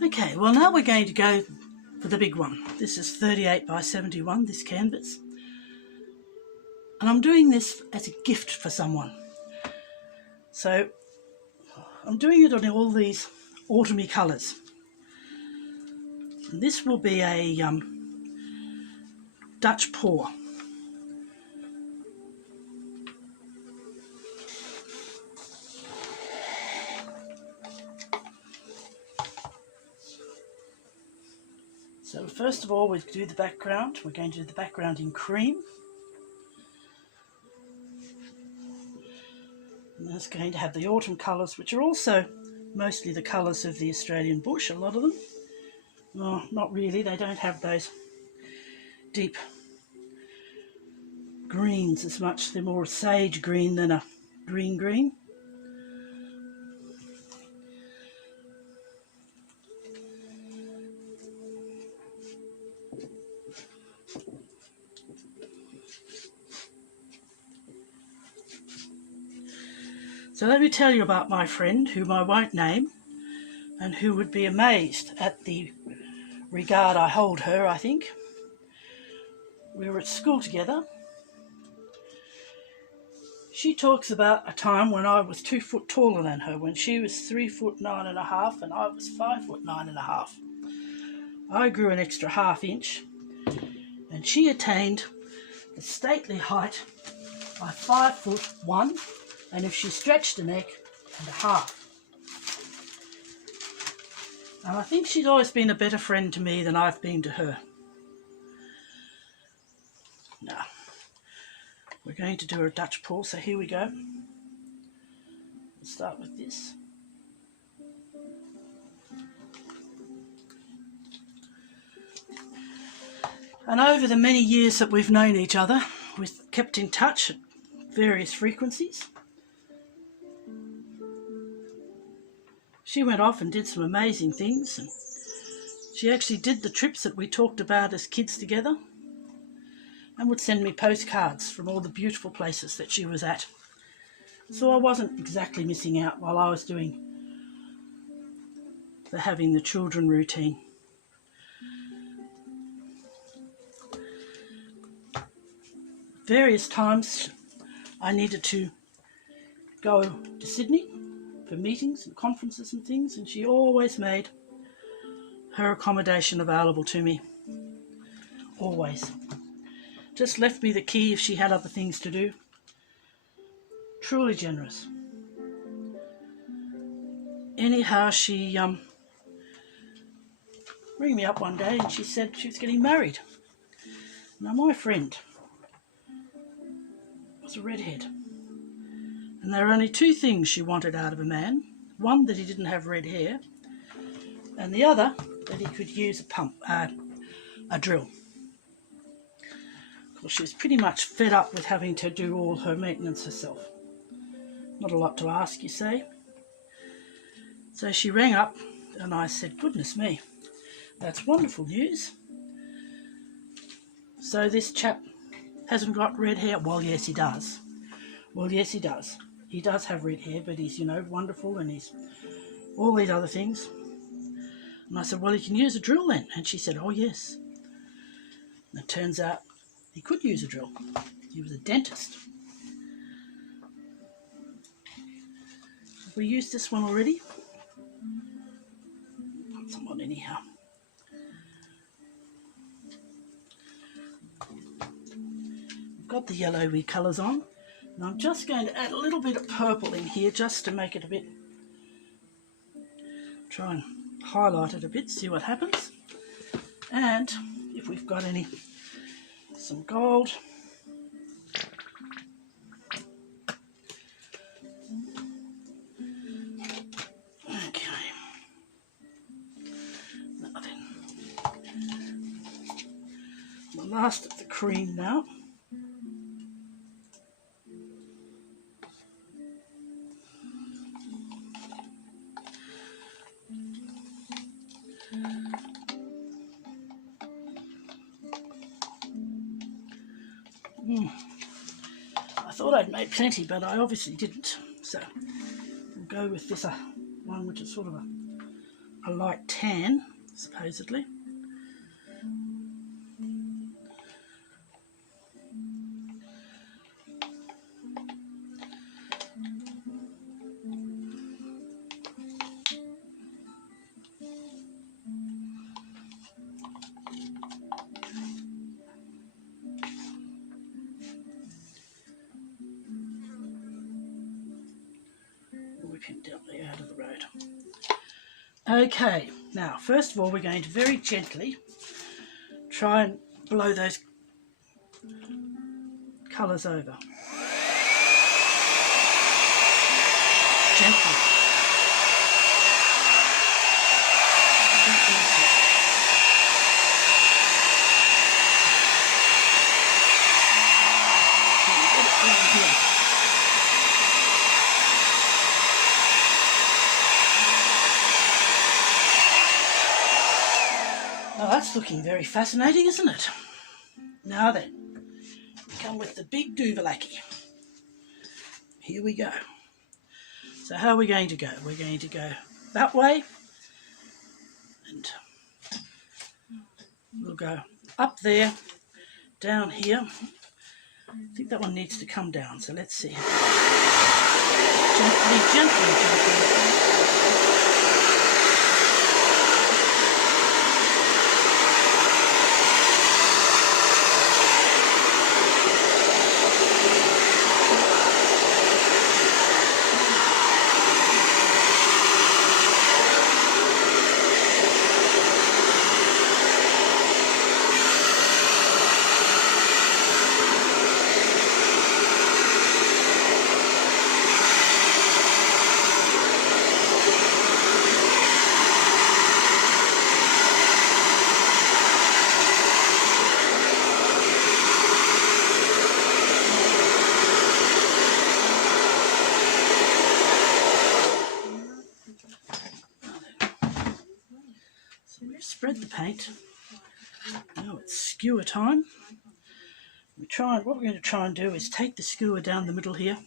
Okay, well now we're going to go for the big one. This is 38 by 71, this canvas. And I'm doing this as a gift for someone. So I'm doing it on all these autumny colours. And this will be a Dutch pour. So first of all, we do the background. We're going to do the background in cream. And that's going to have the autumn colours, which are also mostly the colours of the Australian bush, a lot of them. Oh, not really, they don't have those deep greens as much. They're more sage green than a green. So let me tell you about my friend, whom I won't name, and who would be amazed at the regard I hold her, I think. We were at school together. She talks about a time when I was 2 foot taller than her, when she was 3 foot 9.5 and I was 5 foot 9.5. I grew an extra ½ inch and she attained the stately height of 5 foot 1, and if she stretched a neck, and a half. And I think she's always been a better friend to me than I've been to her. Now, we're going to do a Dutch pour, so here we go. We'll start with this. And over the many years that we've known each other, we've kept in touch at various frequencies. She went off and did some amazing things, and she actually did the trips that we talked about as kids together, and would send me postcards from all the beautiful places that she was at. So I wasn't exactly missing out while I was doing the having the children routine. Various times I needed to go to Sydney for meetings and conferences and things, and she always made her accommodation available to me. Always. Just left me the key if she had other things to do. Truly generous. Anyhow, she rang me up one day and she said she was getting married. Now my friend was a redhead, and there were only 2 things she wanted out of a man. One, that he didn't have red hair, and the other, that he could use a drill. Of course, she was pretty much fed up with having to do all her maintenance herself. Not a lot to ask, you say. So she rang up and I said, goodness me, that's wonderful news. So this chap hasn't got red hair? Well, yes, he does. Well, yes, he does. He does have red hair, but he's, wonderful, and he's all these other things. And I said, well, he can use a drill then. And she said, oh, yes. And it turns out he could use a drill. He was a dentist. Have we used this one already? Put some on anyhow. We've got the yellowy colours on. And I'm just going to add a little bit of purple in here just to make it a bit, try and highlight it a bit, see what happens. And if we've got some gold. Okay. Now then, the last of the cream now. I thought I'd made plenty, but I obviously didn't. So we'll go with this one, which is sort of a light tan, supposedly. Whip him down there out of the road. Okay, now first of all we're going to very gently try and blow those colours over. Gently. Well, that's looking very fascinating, isn't it? Now then, we come with the big Duvalaki. Here we go. So how are we going to go? We're going to go that way, and we'll go up there, down here. I think that one needs to come down, so let's see. Gently, gently, gently. Spread the paint. Now it's skewer time. What we're going to try and do is take the skewer down the middle here.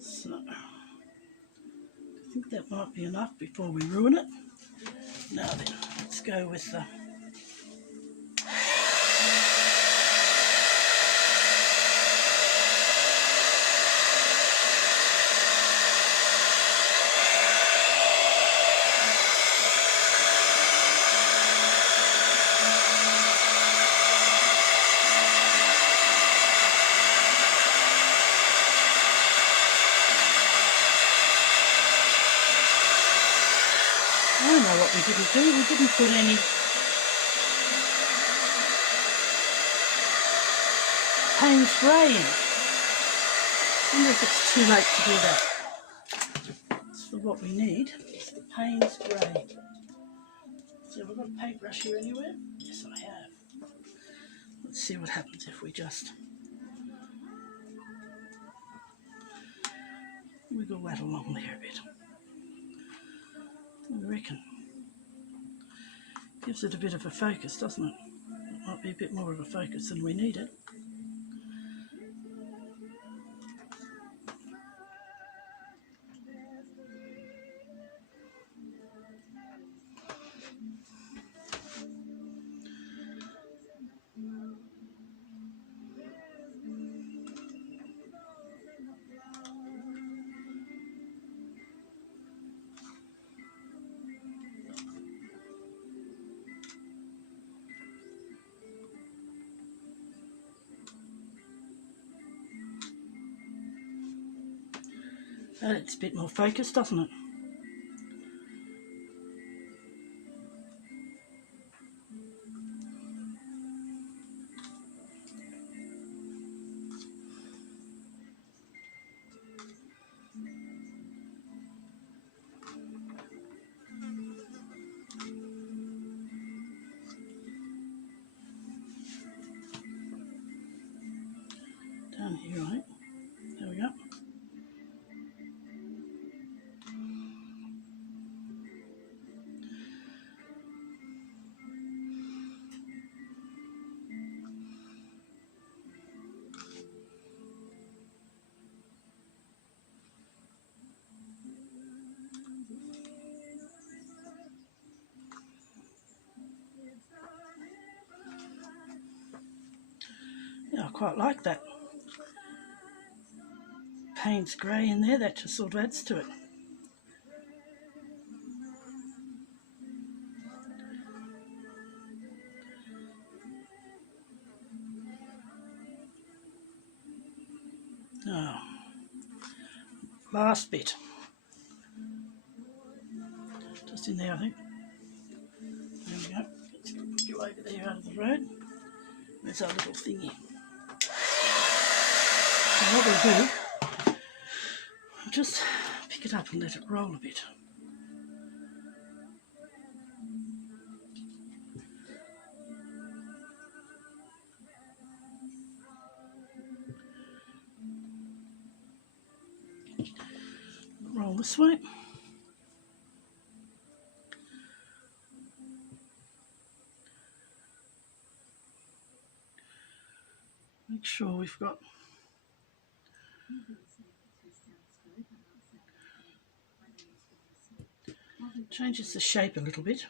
So, I think that might be enough before we ruin it. Now then, let's go with the I know what we didn't do. We didn't put any paint spray in. wonder if it's too late to do that. So what we need is the Payne's Grey. So have I got a paintbrush here anywhere? Yes, I have. Let's see what happens if we just wiggle that along there a bit. I reckon. Gives it a bit of a focus, doesn't it? It might be a bit more of a focus than we needed. It's a bit more focused, doesn't it? Down here, right? There we go. Yeah, I quite like that Payne's Grey in there. That just sort of adds to it. Oh, last bit. Just in there, I think. There we go. Let's get you over there out of the road. There's our little thingy. So what we'll do, we'll just pick it up and let it roll a bit. Roll this way. Make sure we've got changes the shape a little bit.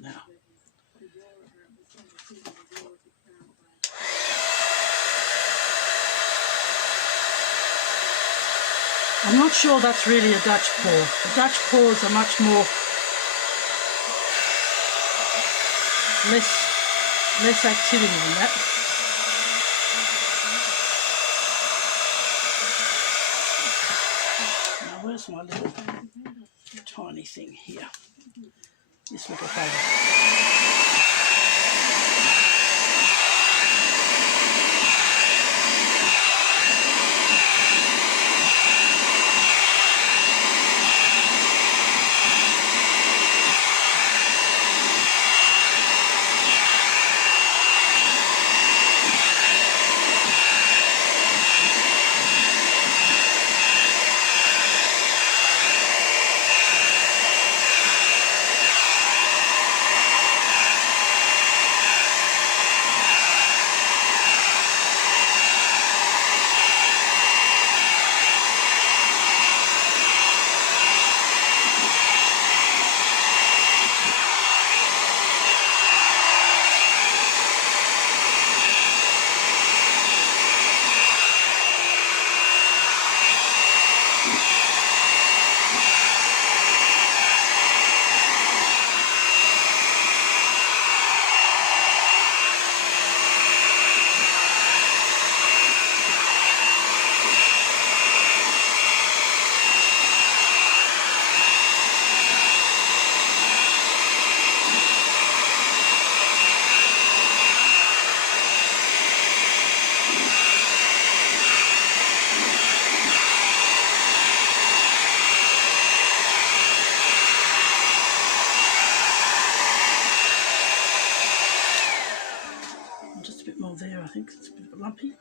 Now, I'm not sure that's really a Dutch paw. The Dutch paws are much more less activity than that. Now where's my little tiny thing here? This little thing. think it's a bit lumpy.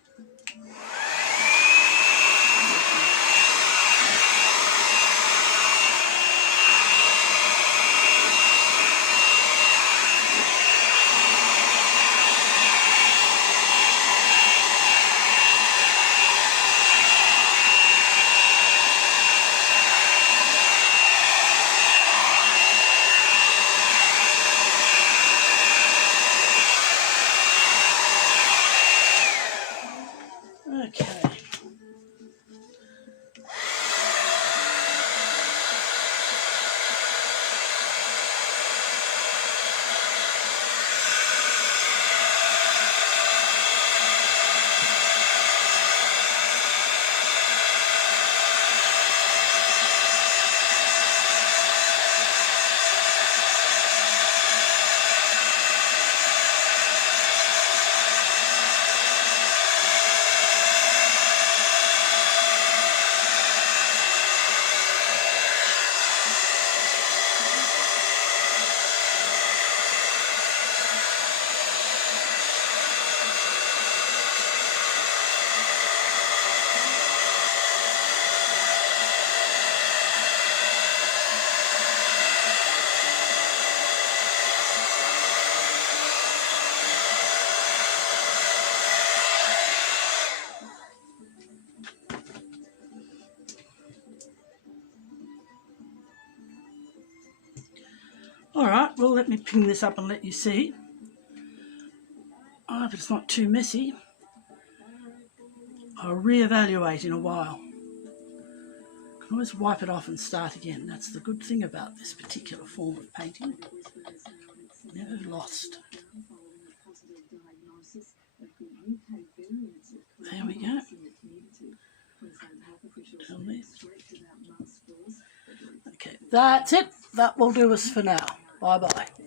Okay. Alright, well let me ping this up and let you see. I hope it's not too messy. I'll reevaluate in a while. I can always wipe it off and start again. That's the good thing about this particular form of painting. Never lost. There we go. Okay, that's it. That will do us for now. Bye-bye.